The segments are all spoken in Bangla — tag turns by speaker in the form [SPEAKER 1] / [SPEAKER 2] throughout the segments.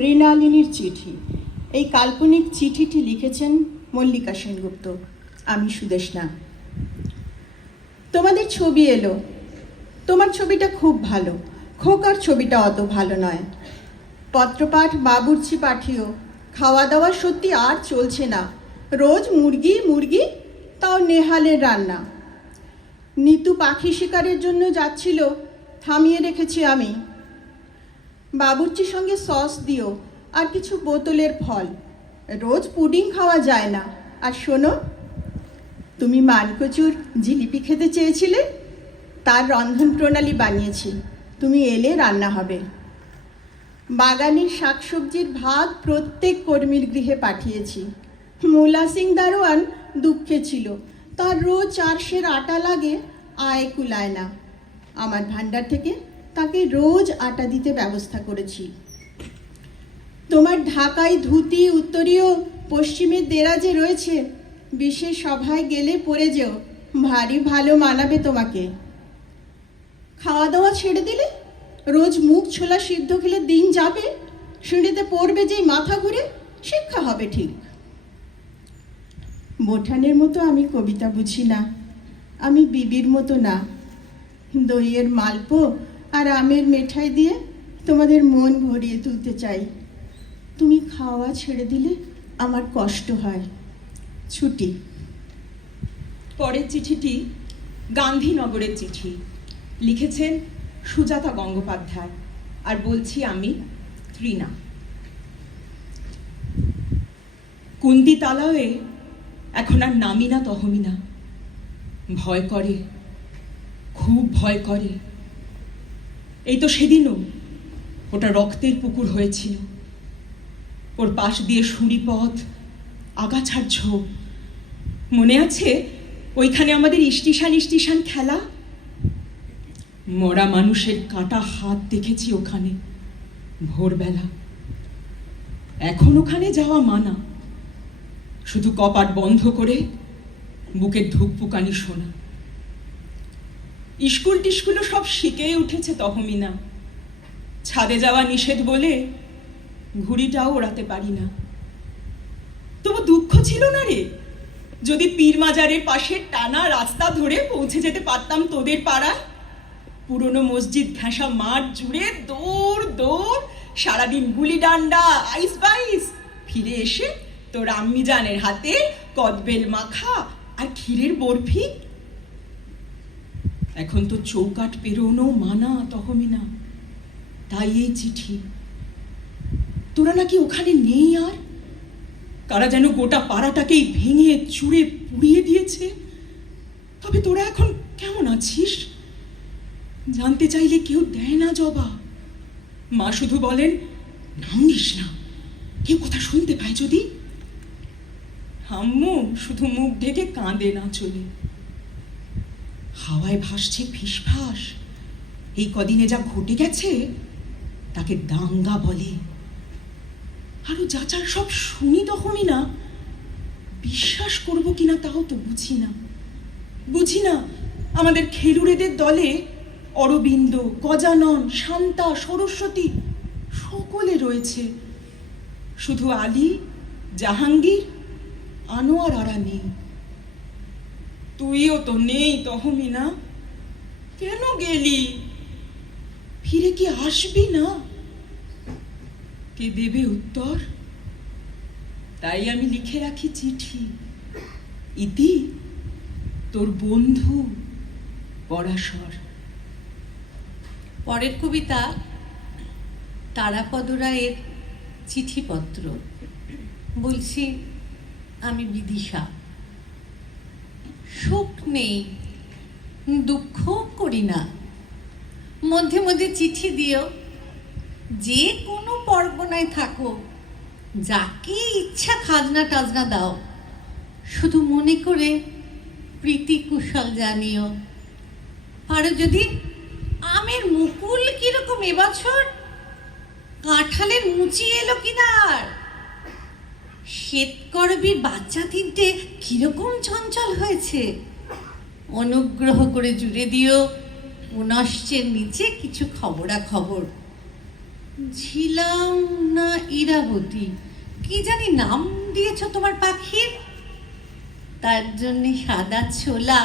[SPEAKER 1] মৃণালিনীর চিঠি। এই কাল্পনিক চিঠিটি লিখেছেন মল্লিকা সেনগুপ্ত। আমি সুদেশনা। তোমাদের ছবি এলো। তোমার ছবিটা খুব ভালো। খোকার ছবিটা অত ভালো নয়। পত্রপাঠ বাবুর্চি পাঠিও। খাওয়া দাওয়া সত্যি আর চলছে না। রোজ মুরগি মুরগি, তাও নেহালের রান্না। নিতু পাখি শিকারের জন্য যাচ্ছিল, থামিয়ে রেখেছি আমি। বাবুর্চির সঙ্গে সস দিও, আর কিছু বোতলের ফল। রোজ পুডিং খাওয়া যায় না। আর শোনো, তুমি মানকচুর জিলিপি খেতে চেয়েছিলে? তার রন্ধন প্রণালী বানিয়েছি। তুমি এলে রান্না হবে। বাগানের শাকসবজির ভাগ প্রত্যেক কর্মীর গৃহে পাঠিয়েছি। মুলা সিং দারোয়ান দুঃখে ছিল। তার রোজ চারশের আটা লাগে, আয় কুলায় না। আমার ভান্ডার থেকে তাকে রোজ আটা দিতে ব্যবস্থা করেছি। তোমার ঢাকায় ধুতি, উত্তরীয় পশ্চিমের দেরাজে রয়েছে বিশেষ সভায় গেলে পড়ে যেও, ভারী ভালো মানাবে তোমাকে। খাওয়া দাওয়া ছেড়ে দিলে? রোজ মুখ ছোলা সিদ্ধ খেলে দিন যাবে? সিঁড়িতে পড়বে যেই মাথা ঘুরে, শিক্ষা হবে ঠিক। বোঠানের মতো আমি কবিতা বুঝি না, আমি বিবির মতো না। দইয়ের মালপো আর আমের মেঠাই দিয়ে তোমাদের মন ভরিয়ে তুলতে চাই। তুমি খাওয়া ছেড়ে দিলে আমার কষ্ট হয়। ছুটি।
[SPEAKER 2] পরের চিঠিটি গান্ধীনগরের চিঠি। লিখেছেন সুজাতা গঙ্গোপাধ্যায়। আর বলছি আমি ত্রিনা। কুন্দি তালাওয়ে এখন আর নামি না তহমি না ভয় করে, খুব ভয় করে। এই তো সেদিনও ওটা রক্তের পুকুর হয়েছিল। ওর পাশ দিয়ে সুড়ি পথ আগাছার ঝোপ। মনে আছে ওইখানে আমাদের ইষ্টিশান ইষ্টিশান খেলা? মরা মানুষের কাটা হাত দেখেছি ওখানে, ভোরবেলা। এখন ওখানে যাওয়া মানা। শুধু কপাট বন্ধ করে বুকের ধুকপুকানি শোনা। স্কুল টিস্কুলও সব শিখেই উঠেছে তহমিনা। ছাদে যাওয়া নিষেধ বলে ঘুড়িটাও ওড়াতে পারি না। তবু দুঃখ ছিল না রে? যদি পীর মাজারের পাশে টানা রাস্তা ধরে পৌঁছে যেতে পারতাম তোদের পাড়ায়? পুরনো মসজিদ ঘেঁষা মাঠ জুড়ে দৌড় দৌড়, সারাদিন গুলি ডান্ডা আইস বাইস। ফিরে এসে তোর আম্মি জানের হাতে কদবেল মাখা আর ক্ষীরের বরফি এখন তো চৌকাট পেরোনো মানা তহমিনা। তাই এই চিঠি। তোরা নাকি ওখানে নেই আর? কারা যেন গোটা পাড়াটাকেই ভেঙে, চুড়ে পুড়িয়ে দিয়েছে। তবে তোরা এখন কেমন আছিস? জানতে চাইলে কেউ দেয় না জবা। মা শুধু বলেন নাম নিস না। কেউ কথা শুনতে পায় যদি? হাম্মু শুধু মুখ ঢেকে কাঁদে না চলে। হাওয়ায় ভাসছে ফিসফাস। এই কদিনে যা ঘটে গেছে, তাকে দাঙ্গা বলে। আরও যাচার সব শুনি তখনই না। বিশ্বাস করব কিনা তাও তো বুঝি না। বুঝি না, আমাদের খেলুড়েদের দলে অরবিন্দ, গজানন, শান্তা, সরস্বতী সকলে রয়েছে। শুধু আলী, জাহাঙ্গীর, আনোয়ার আরা নেই। তুইও তো নেই তহমিনা কেন গেলি ফিরে কি আসবি না কে দেবে উত্তর তাই আমি লিখে রাখি চিঠি ইতি তোর বন্ধু পরাশর
[SPEAKER 3] পরের কবিতা তারাপদ রায়ের চিঠিপত্র বলছি আমি বিদিশা। সুখ নেই দুঃখ করি না। মধ্যে মধ্যে চিঠি দিও, যে কোনো পরগনায় থাকো, যাকে ইচ্ছা খাজনা টাজনা দাও। শুধু মনে করে প্রীতি কুশল জানিও। পারো যদি আমের মুকুল কীরকম এবছর কাঁঠালের মুচি এলো কিনা আর শ্বেতকরবীর বাচ্চা তিনটে কীরকম চঞ্চল হয়েছে। অনুগ্রহ করে জুড়ে দিও পুনশ্চের নিচে কিছু খবরা খবর ছিলাম না ইরাবতী, কি জানি নাম দিয়েছ তোমার পাখির তার জন্য সাদা ছোলা,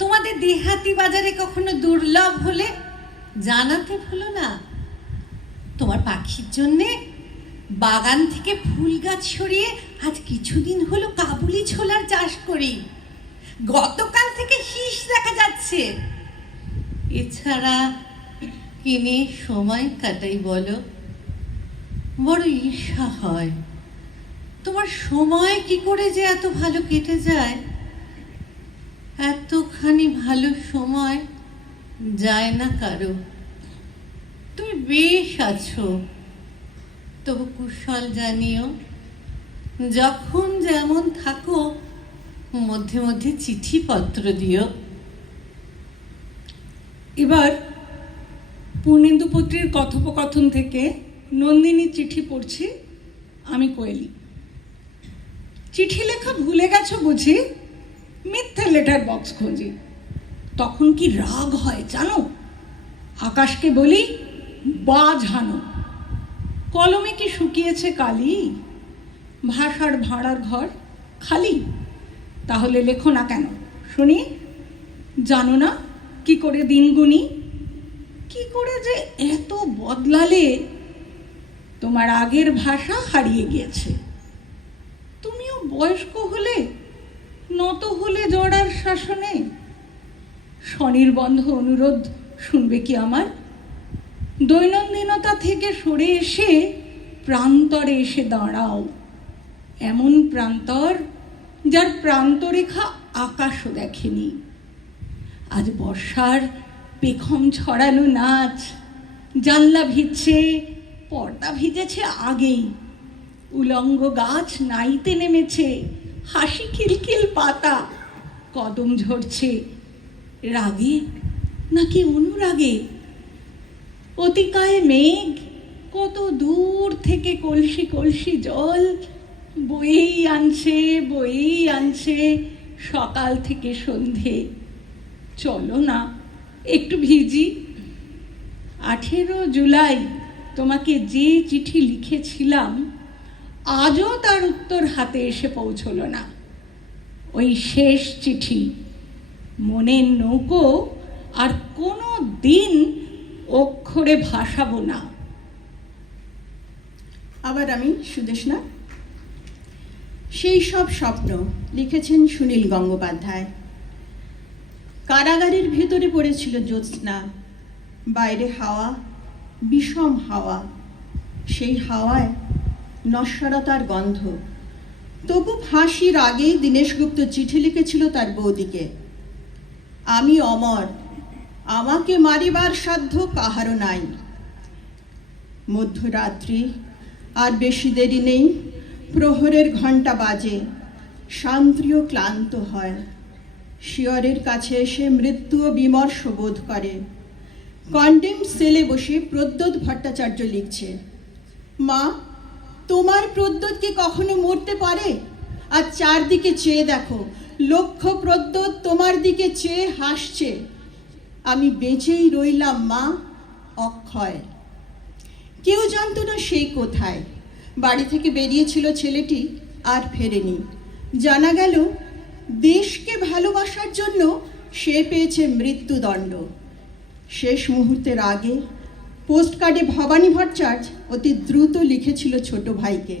[SPEAKER 3] তোমাদের দেহাতি বাজারে কখনো দুর্লভ হলে জানাতে ভুলো না। তোমার পাখির জন্যে বাগান থেকে ফুল গাছ সরিয়ে আজ কিছুদিন হলো কাবুলি ছোলার চাষ করি। গতকাল থেকে শীষ দেখা যাচ্ছে। এছাড়া কিনে সময় কাটাই বলো? বড় ঈর্ষা হয়। তোমার সময় কি করে যে এত ভালো কেটে যায়? এতখানি ভালো সময় যায় না কারও। তুমি বেশ আছো। তবু কুশল জানিও, যখন যেমন থাকো, মধ্যে মধ্যে চিঠিপত্র দিও।
[SPEAKER 4] এবার পূর্ণেন্দু পুত্রের কথোপকথন থেকে নন্দিনী চিঠি পড়ছি আমি কোয়েলি। চিঠি লেখা ভুলে গেছো বুঝি? মিথ্যে লেটার বক্স খুঁজি। তখন কি রাগ হয় জানো? আকাশকে বলি, বাজ হানো। কলমে কি শুকিয়েছে কালি? ভাষার ভাড়ার ঘর খালি? তাহলে লেখো না কেন। শুনি। জানো না কি করে দিন গুনি? কি করে যে এত বদলালে? তোমার আগের ভাষা হারিয়ে গিয়েছে। তুমিও বয়স্ক হলে, নত হলে জড়ার শাসনে। স্বনির্বন্ধ অনুরোধ শুনবে কি আমার? দৈনন্দিনতা থেকে সরে এসে প্রান্তরে এসে দাঁড়াও। এমন প্রান্তর যার প্রান্তরেখা আকাশও দেখেনি। আজ বর্ষার পেখম ছড়ানো নাচ, জানলা ভিজছে, পর্দা ভিজেছে আগেই। উলঙ্গ গাছ নাইতে নেমেছে, হাসি খিলখিল পাতা, কদম ঝরছে। রাগে নাকি অনুরাগে? অতিকায় মেঘ, কত দূর থেকে কলসি কলসি জল বয়েই আনছে বয়েই আনছে। সকাল থেকে সন্ধে। চলো না, একটু ভিজি। আঠেরো জুলাই, তোমাকে যে চিঠি লিখেছিলাম, আজও তার উত্তর হাতে এসে পৌঁছলো না। ওই শেষ চিঠি। মনের নৌকো আর কোনো দিন অক্ষরে ভাসাবো না।
[SPEAKER 1] আবার আমি সুদেশনা। সেই সব স্বপ্ন লিখেছেন সুনীল গঙ্গোপাধ্যায়। কারাগারের ভেতরে পড়েছিল জ্যোৎস্না। বাইরে হাওয়া, বিষম হাওয়া। সেই হাওয়ায় নশ্বরতার গন্ধ। তবু ফাঁসির আগেই দীনেশগুপ্ত চিঠি লিখেছিল তার বৌদিকে। আমি অমর আমাকে মারিবার সাধ্য কাহারও নাই। মধ্যরাত্রি, আর বেশি দেরি নেই, প্রহরের ঘণ্টা বাজে শান্তিও ক্লান্ত হয়। শিয়রের কাছে এসে মৃত্যুও বিমর্ষ বোধ করে। কন্ডেম সেলে বসে প্রদ্যোৎ ভট্টাচার্য লিখছে, মা, তোমার প্রদ্যোৎ কি কখনো মরতে পারে? আর চারদিকে চেয়ে দেখো লক্ষ প্রদ্যোৎ তোমার দিকে চেয়ে হাসছে। আমি বেঁচেই রইলাম, মা অক্ষয়। কেউ জানতো না সেই কোথায়। বাড়ি থেকে বেরিয়েছিল ছেলেটি আর ফেরেনি। জানা গেল, দেশকে ভালোবাসার জন্য সে পেয়েছে মৃত্যুদণ্ড। শেষ মুহূর্তের আগে পোস্টকার্ডে ভবানী ভট্টাচার্য অতি দ্রুত লিখেছিল ছোট ভাইকে,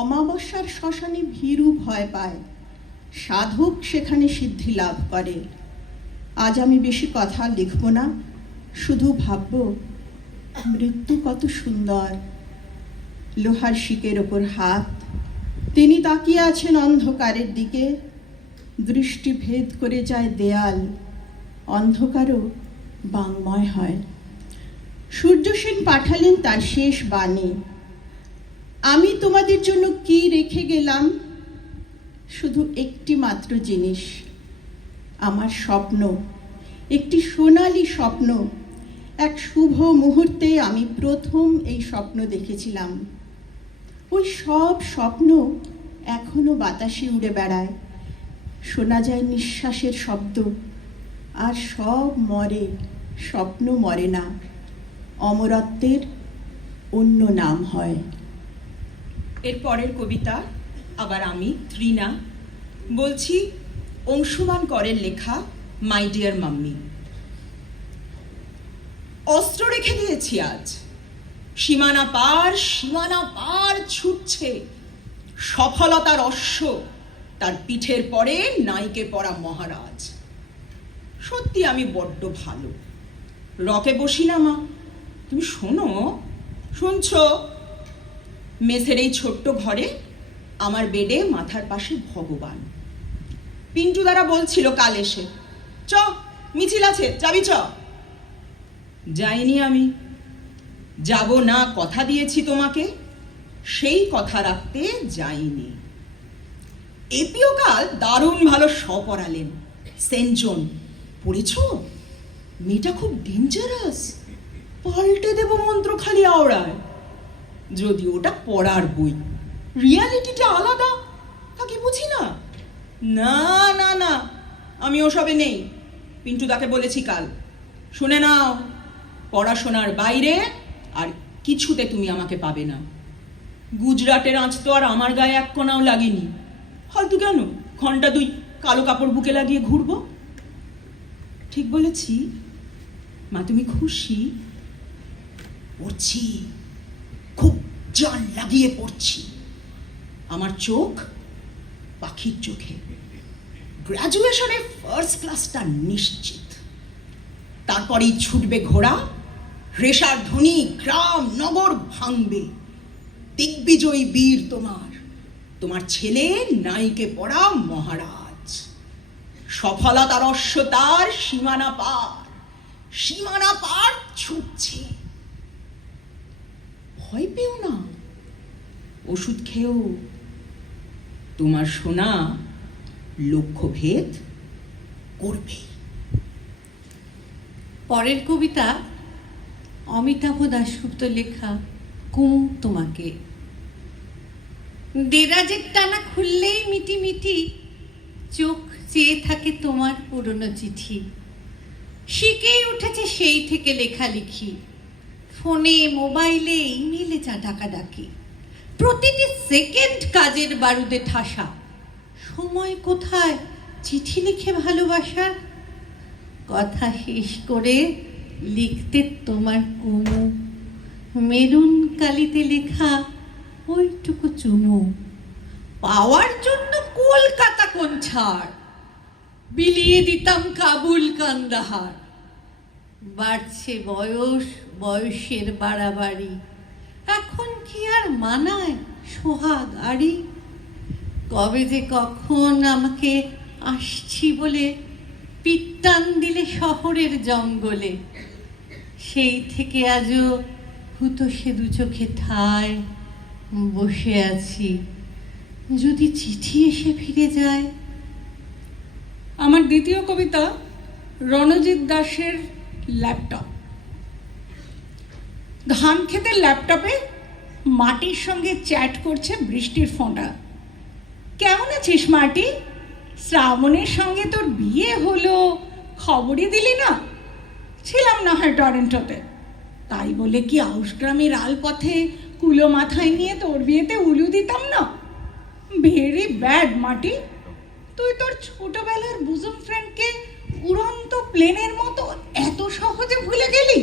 [SPEAKER 1] অমাবস্যার শ্মশানে ভীরু ভয় পায়। সাধক সেখানে সিদ্ধি লাভ করে। আজ আমি বেশি কথা লিখব না, শুধু ভাবব, মৃত্যু কত সুন্দর, লোহার শিকের ওপর হাত। তিনি তাকিয়ে আছেন অন্ধকারের দিকে, দৃষ্টি ভেদ করে যায় দেয়াল, অন্ধকারও বাংময় হয়। সূর্য সেন পাঠালেন তার শেষ বাণী। আমি তোমাদের জন্য কি রেখে গেলাম? শুধু একটি মাত্র জিনিস। আমার স্বপ্ন। একটি সোনালি স্বপ্ন। এক শুভ মুহূর্তে আমি প্রথম এই স্বপ্ন দেখেছিলাম। ওই সব স্বপ্ন এখনও বাতাসে উড়ে বেড়ায়। শোনা যায় নিঃশ্বাসের শব্দ। আর সব মরে, স্বপ্ন মরে না। অমরত্বের অন্য নাম হয়।
[SPEAKER 2] এর পরের কবিতা, আবার আমি, ত্রিনা। বলছি অংশুমান করের লেখা মাই ডিয়ার মাম্মি অস্ত্র রেখে দিয়েছি আজ। সীমানা পার সীমানা পার ছুটছে। সফলতার অশ্ব তার পিঠের পরে নাইকে পড়া মহারাজ। সত্যি আমি বড্ড ভালো। রকে বসি না মা। তুমি শোনো, শুনছো? মেসের এই ছোট্ট ঘরে আমার বেডে মাথার পাশে ভগবান। পিন্টু দ্বারা বলছিল কাল এসে। চ, মিছিল আছে, যাবি চ। যাইনি আমি। যাব না, কথা দিয়েছি তোমাকে। সেই কথা রাখতে যাইনি। এপিও কাল দারুণ ভালো স পড়ালেন। সেন্টজন পড়েছ? মেয়েটা খুব ডেঞ্জারাস পাল্টে দেব মন্ত্র খালি আওড়ায়। যদি ওটা পড়ার বই রিয়ালিটিটা আলাদা তা কি বুঝি না? না না না, আমি ওসবে নেই। পিন্টু দাকে বলেছি কাল। শুনে নাও, পড়াশোনার বাইরে আর কিছুতে তুমি আমাকে পাবে না। গুজরাটের আঁচ তো আর আমার গায়ে এক কোনাও লাগেনি। হয়তো কেন? ঘণ্টা দুই কালো কাপড় বুকে লাগিয়ে ঘুরবো? ঠিক বলেছি। মা, তুমি খুশি? পড়ছি। খুব জান লাগিয়ে পড়ছি। আমার চোখ পাখির চোখে। গ্র্যাজুয়েশনে ফার্স্ট ক্লাসটা নিশ্চিত। তারপরেই ছুটবে ঘোড়া, রেশার ধ্বনি গ্রাম, নগর ভাঙবে। দিগ্বিজয়ী বীর তোমার তোমার ছেলে নাইকে পড়া মহারাজ। সফলতার অশ্ব তার সীমানা পার সীমানা পার ছুটছে। ভয় পেও না, ওষুধ খেয়েও তোমার সোনা লক্ষ্যভেদ করবে।
[SPEAKER 3] পরের কবিতা অমিতাভ দাশগুপ্ত লেখা কুমু তোমাকে। দেরাজের টানা খুললেই মিটি মিটি চোখ চেয়ে থাকে তোমার পুরনো চিঠি। শিখেই উঠেছে সেই থেকে লেখালেখি। ফোনে মোবাইলে ইমেলে চা ডাকাডাকি। প্রতিটি সেকেন্ড কাজের বারুদে ঠাসা। সময় কোথায়? চিঠি লিখে ভালোবাসার কথা শেষ করে লিখতে তোমার কুমু। মেরুন কালিতে লেখা ওইটুকু চুমু। পাওয়ার জন্য কলকাতা কোন ছাড়? বিলিয়ে দিতাম কাবুল কান্দাহার। বাড়ছে বয়স, বয়সের বাড়াবাড়ি। এখন কি আর মানায় সোহাগ আড়ি কবে যে কখন আমাকে আসছি বলে পিত্তান দিলে শহরের জঙ্গলে, সেই থেকে আজও হুতো সে দু চোখে থায় বসে আছি। যদি চিঠি এসে ফিরে যায়?
[SPEAKER 4] আমার দ্বিতীয় কবিতা রণজিৎ দাসের ল্যাপটপ। ধান খেতের ল্যাপটপে মাটির সঙ্গে চ্যাট করছে বৃষ্টির ফোঁটা। কেমন আছিস, মাটি? শ্রাবণের সঙ্গে তোর বিয়ে হলো, খবরই দিলি না। ছিলাম না হয় টরেন্টোতে। তাই বলে কি আউসগ্রামের আলপথে কুলো মাথায় নিয়ে তোর বিয়েতে উলু দিতাম না? ভেরি ব্যাড, মাটি। তুই তোর ছোটবেলার বুজুম ফ্রেন্ডকে উড়ন্ত প্লেনের মতো এত সহজে ভুলে গেলি?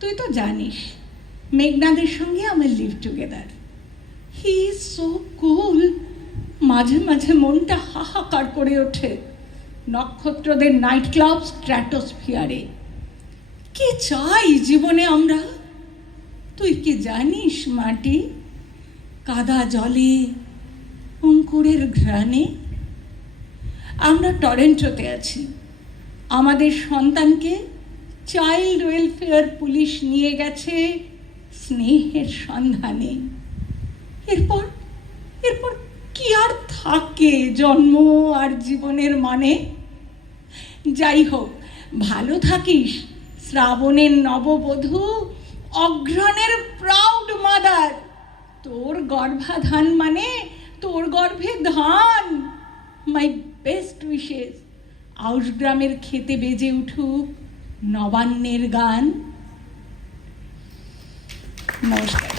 [SPEAKER 4] তুই তো জানিস, মেঘনাদের সঙ্গে আমার live together he is so cool. মাঝে মাঝে মনটা হাহাকার করে ওঠে নক্ষত্রদের নাইট ক্লাব স্ট্র্যাটোস্ফিয়ারে। কি চাই জীবনে আমরা? তুই কি জানিস মাটি? কাদা জলে, অঙ্কুরের ঘ্রাণে। আমরা টরেন্টোতে আছি। আমাদের সন্তানকে চাইল্ড ওয়েলফেয়ার পুলিশ নিয়ে গেছে স্নেহের সন্ধানে। এরপর এরপর কি আর থাকে জন্ম আর জীবনের মানে? যাই হোক ভালো থাকিস, শ্রাবণের নববধূ, অঘ্রাণের প্রাউড মাদার তোর গর্ভাধান মানে তোর গর্ভে ধান। মাই বেস্ট উইশেস আউসগ্রামের খেতে বেজে উঠুক নবান্নের গান। নমস্কার।